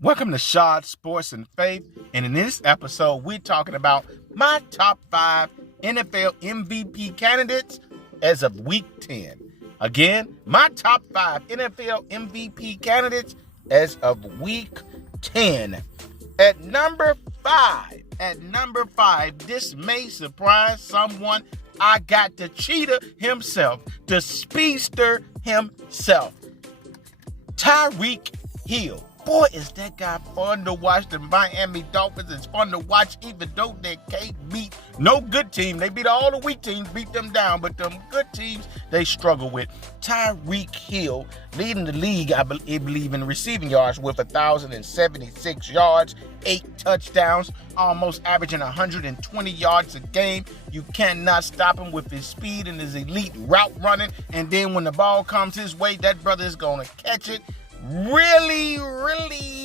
Welcome to Shad Sports and Faith, and in this episode, we're talking about my top 5 NFL MVP candidates as of Week 10. Again, my top 5 NFL MVP candidates as of Week 10. At number 5, this may surprise someone. I got the cheetah himself, the speedster himself, Tyreek Hill. Boy, is that guy fun to watch. The Miami Dolphins is fun to watch, even though they can't beat no good team. They beat all the weak teams, beat them down, but them good teams, they struggle with. Tyreek Hill leading the league, I believe, in receiving yards with 1,076 yards, 8 touchdowns, almost averaging 120 yards a game. You cannot stop him with his speed and his elite route running. And then when the ball comes his way, that brother is going to catch it. Really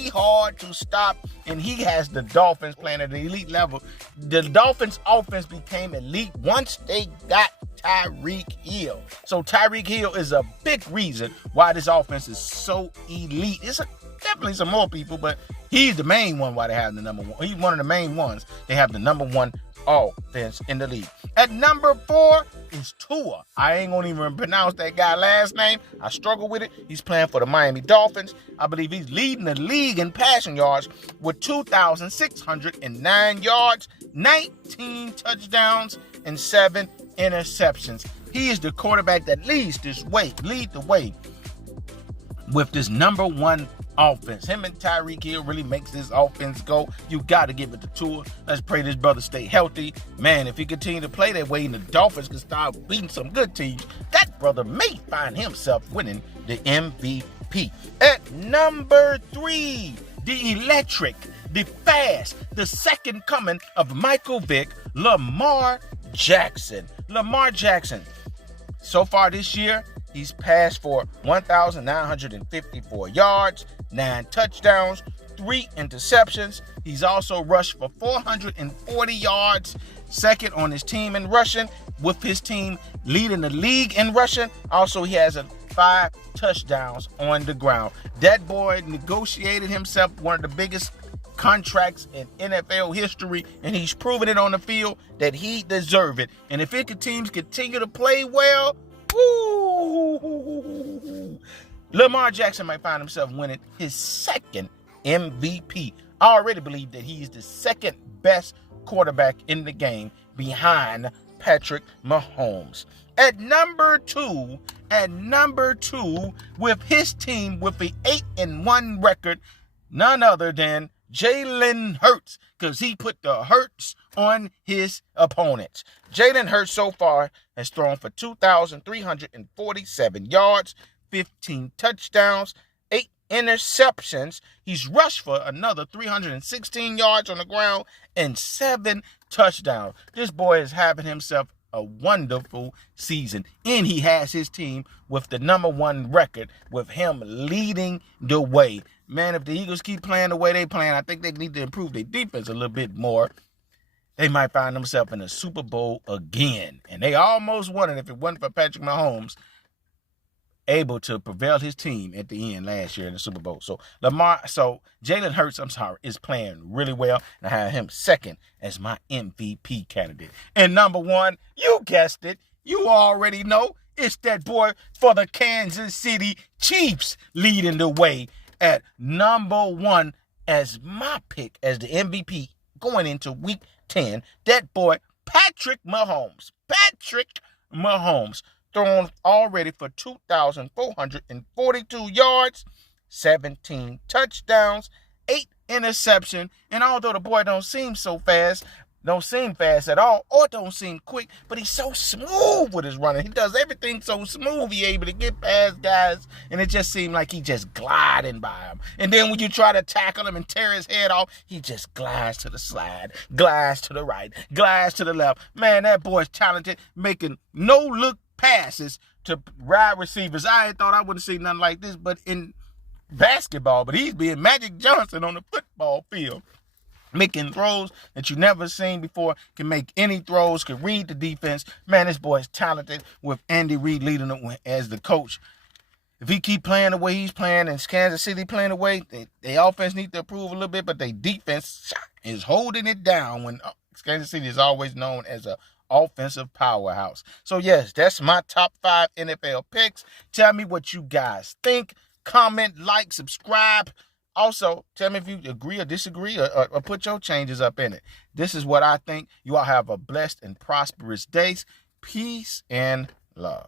hard to stop, and he has the Dolphins playing at the elite level. The Dolphins offense became elite once they got Tyreek Hill. So Tyreek Hill is a big reason why this offense is so elite. Definitely some more people, but he's the main one why they have the number one. He's one of the main ones. They have the number one offense in the league. At number 4 is Tua. I ain't gonna even pronounce that guy's last name. I struggle with it. He's playing for the Miami Dolphins. I believe he's leading the league in passing yards with 2,609 yards, 19 touchdowns, and 7 interceptions. He is the quarterback that lead the way with this number one offense. Him and Tyreek Hill really makes this offense go. You got to give it to Tua. Let's pray this brother stay healthy. Man, if he continue to play that way and the Dolphins can start beating some good teams, that brother may find himself winning the MVP. At number 3, the electric, the fast, the second coming of Michael Vick, Lamar Jackson. Lamar Jackson, so far this year, he's passed for 1,954 yards, 9 touchdowns, 3 interceptions. He's also rushed for 440 yards, second on his team in rushing, with his team leading the league in rushing. Also, he has 5 touchdowns on the ground. That boy negotiated himself one of the biggest contracts in NFL history, and he's proven it on the field that he deserves it. And if his teams continue to play well, Lamar Jackson might find himself winning his second MVP. I already believe that he is the second best quarterback in the game behind Patrick Mahomes. At number 2, with his team with the 8-1 record, none other than Jalen Hurts, because he put the hurts on his opponents. Jalen Hurts so far has thrown for 2,347 yards, 15 touchdowns, 8 interceptions. He's rushed for another 316 yards on the ground and 7 touchdowns. This boy is having himself a wonderful season, and he has his team with the number 1 record, with him leading the way. Man, if the Eagles keep playing the way they playing, I think they need to improve their defense a little bit more. They might find themselves in a Super Bowl again. And they almost won it if it wasn't for Patrick Mahomes able to prevail his team at the end last year in the Super Bowl. So Jalen Hurts, is playing really well. And I have him second as my MVP candidate. And number 1, you guessed it. You already know. It's that boy for the Kansas City Chiefs leading the way at number 1 as my pick as the MVP going into Week 10. That boy, Patrick Mahomes. Thrown already for 2,442 yards, 17 touchdowns, 8 interceptions. And although the boy don't seem fast at all, or don't seem quick, but he's so smooth with his running. He does everything so smooth. He's able to get past guys, and it just seemed like he just gliding by him. And then when you try to tackle him and tear his head off, he just glides to the slide, glides to the right, glides to the left. Man, that boy's talented, making no-look passes to wide receivers. I thought I wouldn't see nothing like this, but in basketball, but he's being Magic Johnson on the football field. Making throws that you never seen before, can make any throws, can read the defense. Man, this boy is talented with Andy Reid leading him as the coach. if he keep playing the way he's playing and Kansas City playing the way, they offense need to improve a little bit, but their defense is holding it down when Kansas City is always known as a offensive powerhouse. So, yes, that's my top 5 NFL picks. Tell me what you guys think. Comment, like, subscribe. Also, tell me if you agree or disagree or put your changes up in it. This is what I think. You all have a blessed and prosperous day. Peace and love.